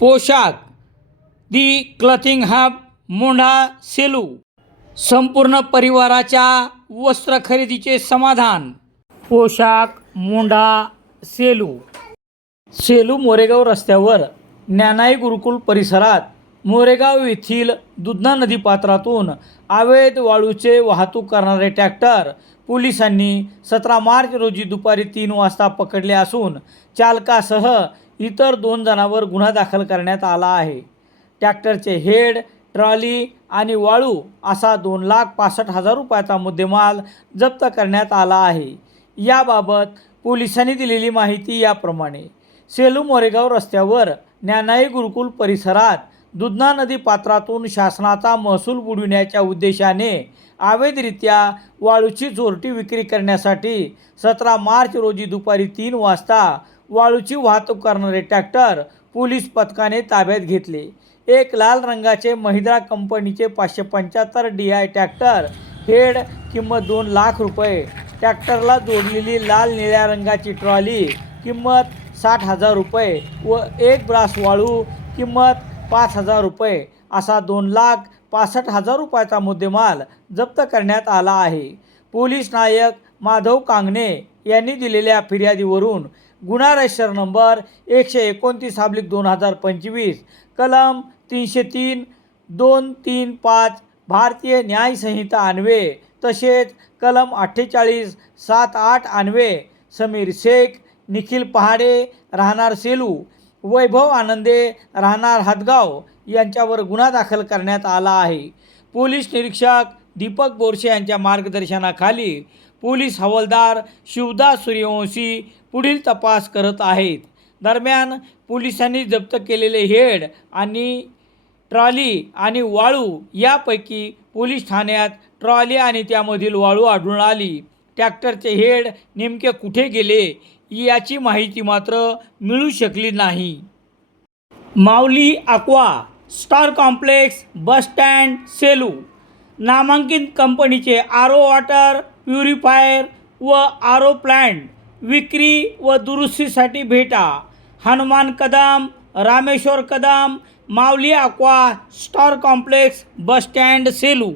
पोशाख. The clothing hub Mondha Selu. संपूर्ण परिवाराच्या वस्त्र खरेदीचे समाधान. पोशाख मोंढा सेलू. सेलू मोरेगाव रस्त्यावर ज्ञानाई गुरुकुल परिसरात मोरेगाव येथील दुधना नदीपात्रातून अवैध वाळूचे वाहतूक करणारे ट्रॅक्टर पोलिसांनी सतरा मार्च रोजी दुपारी तीन वाजता पकडले असून चालकासह इतर दोन जणांवर गुन्हा दाखल करण्यात आला आहे. ट्रॅक्टरचे हेड ट्रॉली आणि वाळू असा दोन लाख पासष्ट हजार रुपयाचा मुद्देमाल जप्त करण्यात आला आहे. याबाबत पोलिसांनी दिलेली माहिती याप्रमाणे सेलू मोरेगाव रस्त्यावर ज्ञानाई गुरुकुल परिसरात दुधना नदी पात्रातून शासनाचा महसूल बुडविण्याच्या उद्देशाने अवैधरित्या वाळूची चोरटी विक्री करण्यासाठी सतरा मार्च रोजी दुपारी तीन वाजता वाळूची वाहतूक करणारे ट्रॅक्टर पोलीस पथकाने ताब्यात घेतले. एक लाल रंगाचे महिंद्रा कंपनीचे पाचशे पंच्याहत्तर डी आय ट्रॅक्टर हेड किंमत दोन लाख रुपये. ट्रॅक्टरला जोडलेली लाल निळ्या रंगाची ट्रॉली किंमत साठ हजार रुपये व एक ब्रास वाळू किंमत पाच हजार रुपये असा दोन लाख पासष्ट हजार रुपयाचा मुद्देमाल जप्त करण्यात आला आहे. पोलीस नायक माधव कांगणे यांनी दिलेल्या फिर्यादीवरून गुन्हा रजिस्टर नंबर एकशे एकोणतीस अब्लिक दोन हजार पंचवीस. कलम तीनशे तीन दोन तीन पाच भारतीय न्यायसंहिता आणवे तसेच कलम अठ्ठेचाळीस सात आठ आणवे समीर शेख निखिल पहाडे राहणार सेलू वैभव आनंदे राहणार हातगाव यांच्यावर गुन्हा दाखल करण्यात आला आहे. पोलीस निरीक्षक दीपक बोरसे यांच्या मार्गदर्शनाखाली पोलीस हवालदार शिवदास सूर्यवंशी पुढील तपास करत आहेत. दरम्यान पोलिसांनी जप्त केलेले हेड आणि ट्रॉली आणि वाळू यापैकी पोलीस ठाण्यात ट्रॉली आणि त्यामधील वाळू आढळून आली. ट्रॅक्टरचे हेड नेमके कुठे गेले याची माहिती मात्र मिळू शकली नाही. Mauli aqua star complex bus stand Selu नामांकित कंपनीचे आर ओ वॉटर प्युरिफायर व आर ओ प्लॅन्ट विक्री व दुरुस्तीसाठी भेटा. Hanuman Kadam Rameshwar Kadam Mauli aqua star complex bus stand Selu.